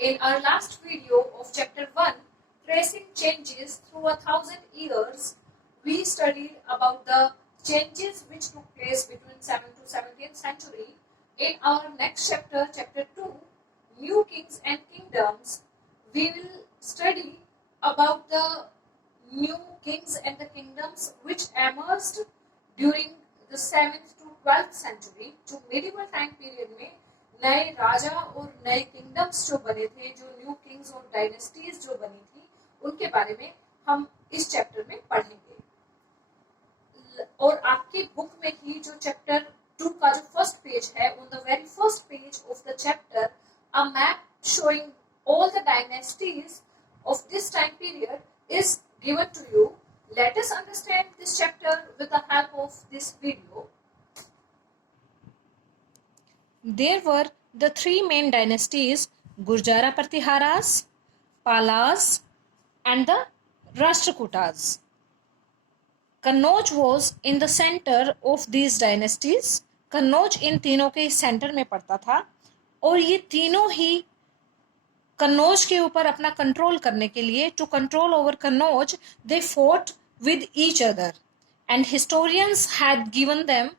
In our last video of chapter 1, Tracing Changes Through 1,000 Years, we studied about the changes which took place between 7th to 17th century. In our next chapter, chapter 2, New Kings and Kingdoms, we will study about the new kings and the kingdoms which emerged during the 7th to 12th century. जो medieval time period में नए राजा और नए kingdoms जो बने थे, जो new Kings और डायनेस्टीज जो बनी थी, उनके बारे में हम इस चैप्टर में पढ़ेंगे. और आपके बुक में ही जो चैप्टर 2 का जो फर्स्ट पेज है, on the very first page of the chapter, a map showing all the dynasties of this time period is given to you. Let us understand this chapter with the help of this video. There were the three main dynasties, Gurjara Pratiharas, Palas and the Rashtrakutas. Kannauj was in the center of these dynasties. Kannauj इन तीनों के centre में पड़ता था और ये तीनों ही कन्नौज के ऊपर अपना कंट्रोल करने के लिए, to control over Kannauj, they fought with each other and historians had given them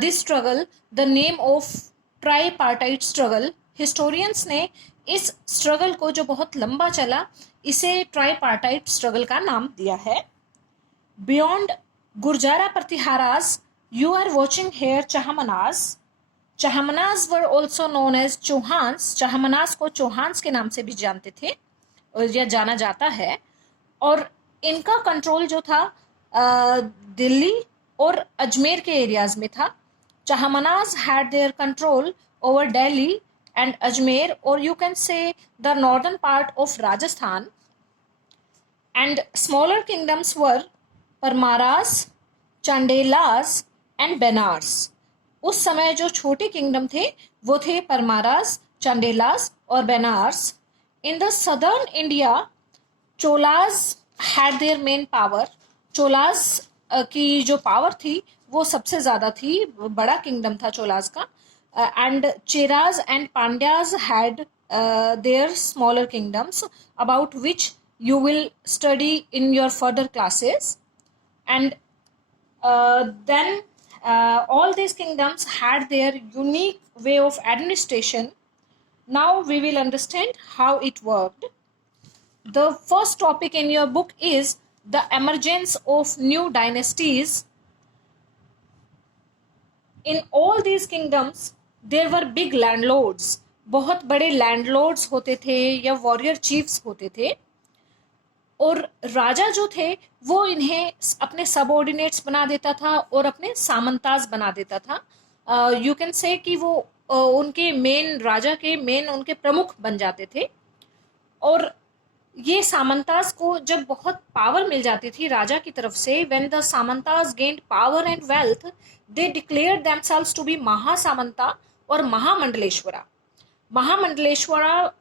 this struggle the name of tripartite struggle. Historians ने इस स्ट्रगल को, जो बहुत लंबा चला, इसे ट्राईपार्टाइट स्ट्रगल का नाम दिया है. Beyond Gurjara Pratiharas you are watching here Chahamanas. Chahamanas were also known as Chauhans. Chahamanas को चौहान्स के नाम से भी जानते थे और यह जाना जाता है. और इनका कंट्रोल जो था दिल्ली और अजमेर के एरियाज में था. Chahamanas had their control over Delhi and Ajmer, और you can say the northern part of Rajasthan. And smaller kingdoms were Paramaras, Chandelas and Benaras. उस समय जो छोटे किंगडम थे वो थे परमारास, चांडेलास और Benares. In the southern India Cholas had their main power. Cholas की जो पावर थी वो सबसे ज़्यादा थी, बड़ा किंगडम था चोलास का. And Cheras and Pandyas had there smaller kingdoms about which you will study in your further classes. And then all these kingdoms had their unique way of administration. Now we will understand how it worked. The first topic in your book is the emergence of new dynasties. In all these kingdoms there were big landlords. बहुत बड़े landlords होते थे या warrior chiefs होते थे, और राजा जो थे वो इन्हें अपने सबऑर्डिनेट्स बना देता था और अपने सामंताज बना देता था. यू कैन से कि वो उनके मेन, राजा के मेन उनके प्रमुख बन जाते थे. और ये सामंताज को जब बहुत पावर मिल जाती थी राजा की तरफ से, when the Samantas gained power and wealth, they declared themselves to be Mahasamanta और Mahamandaleshvara. Mahamandaleshwara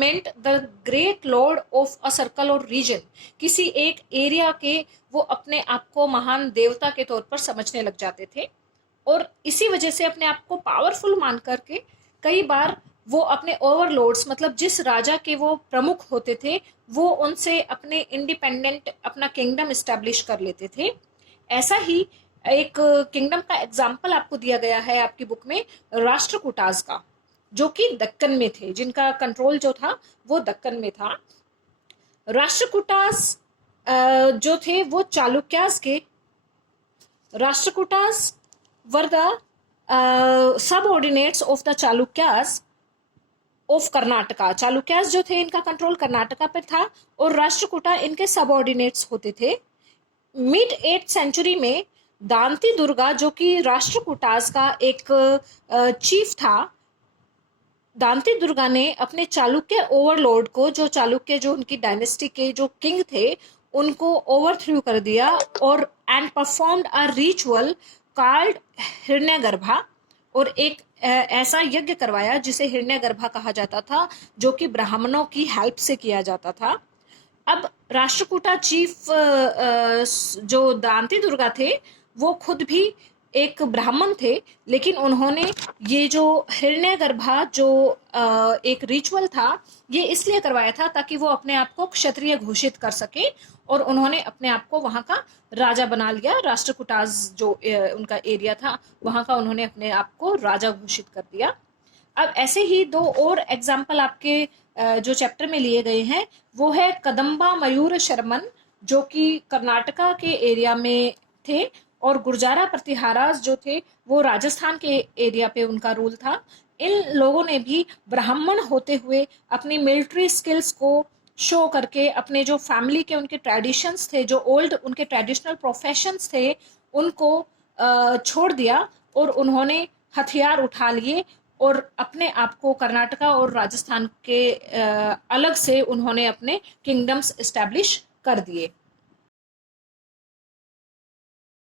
meant the great lord of a circle or region. किसी एक एरिया के वो अपने आप को महान देवता के तौर पर समझने लग जाते थे, और इसी वजह से अपने आप को पावरफुल मान करके कई बार वो अपने ओवरलॉर्ड्स, मतलब जिस राजा के वो प्रमुख होते थे, वो उनसे अपने इंडिपेंडेंट अपना किंगडम इस्टेब्लिश कर लेते थे. ऐसा ही एक किंगडम का एग्जाम्पल आपको दिया गया है आपकी बुक में, राष्ट्रकूटाज का, जो कि दक्कन में थे, जिनका कंट्रोल जो था वो दक्कन में था. राष्ट्रकूटास जो थे वो चालुक्यास के. Rashtrakutas were the subordinates of the Chalukyas of Karnataka. Chalukyas जो थे इनका कंट्रोल कर्नाटका पर था और राष्ट्रकूटा इनके सबऑर्डिनेट्स होते थे. मिड 8th सेंचुरी में दांती दुर्गा, जो कि राष्ट्रकूटास का एक चीफ था, दांती दुर्गा ने अपने चालुक्य ओवरलॉर्ड को, जो चालुक्य जो उनकी डायनेस्टी के जो किंग थे, उनको ओवरथ्रू कर दिया और and performed a ritual called Hiranyagarbha. और एक ऐसा यज्ञ करवाया जिसे हिरण्यगर्भा कहा जाता था, जो कि ब्राह्मणों की हेल्प से किया जाता था. अब राष्ट्रकूटा चीफ जो दांती दुर्गा थे वो खुद भी एक ब्राह्मण थे, लेकिन उन्होंने ये जो हिरण्यगर्भा जो एक रिचुअल था, ये इसलिए करवाया था ताकि वो अपने आप को क्षत्रिय घोषित कर सके, और उन्होंने अपने आप को वहां का राजा बना लिया। राष्ट्रकूटाज जो उनका एरिया था, वहां का उन्होंने अपने आप को राजा घोषित कर दिया। अब ऐसे ही दो और एग्जाम्पल आपके जो चैप्टर में लिए गए हैं, वो है कदम्बा मयूर शर्मन, जो कि कर्नाटका के एरिया में थे, और गुर्जारा प्रतिहारास जो थे वो राजस्थान के एरिया पे उनका रूल था। इन लोगों ने भी ब्राह्मण होते हुए अपनी मिलिट्री स्किल्स को शो करके अपने जो फैमिली के उनके ट्रेडिशंस थे, जो ओल्ड उनके ट्रेडिशनल प्रोफेशंस थे, उनको छोड़ दिया और उन्होंने हथियार उठा लिए और अपने आप को कर्नाटका और राजस्थान के अलग से उन्होंने अपने किंगडम्स एस्टैब्लिश कर दिए।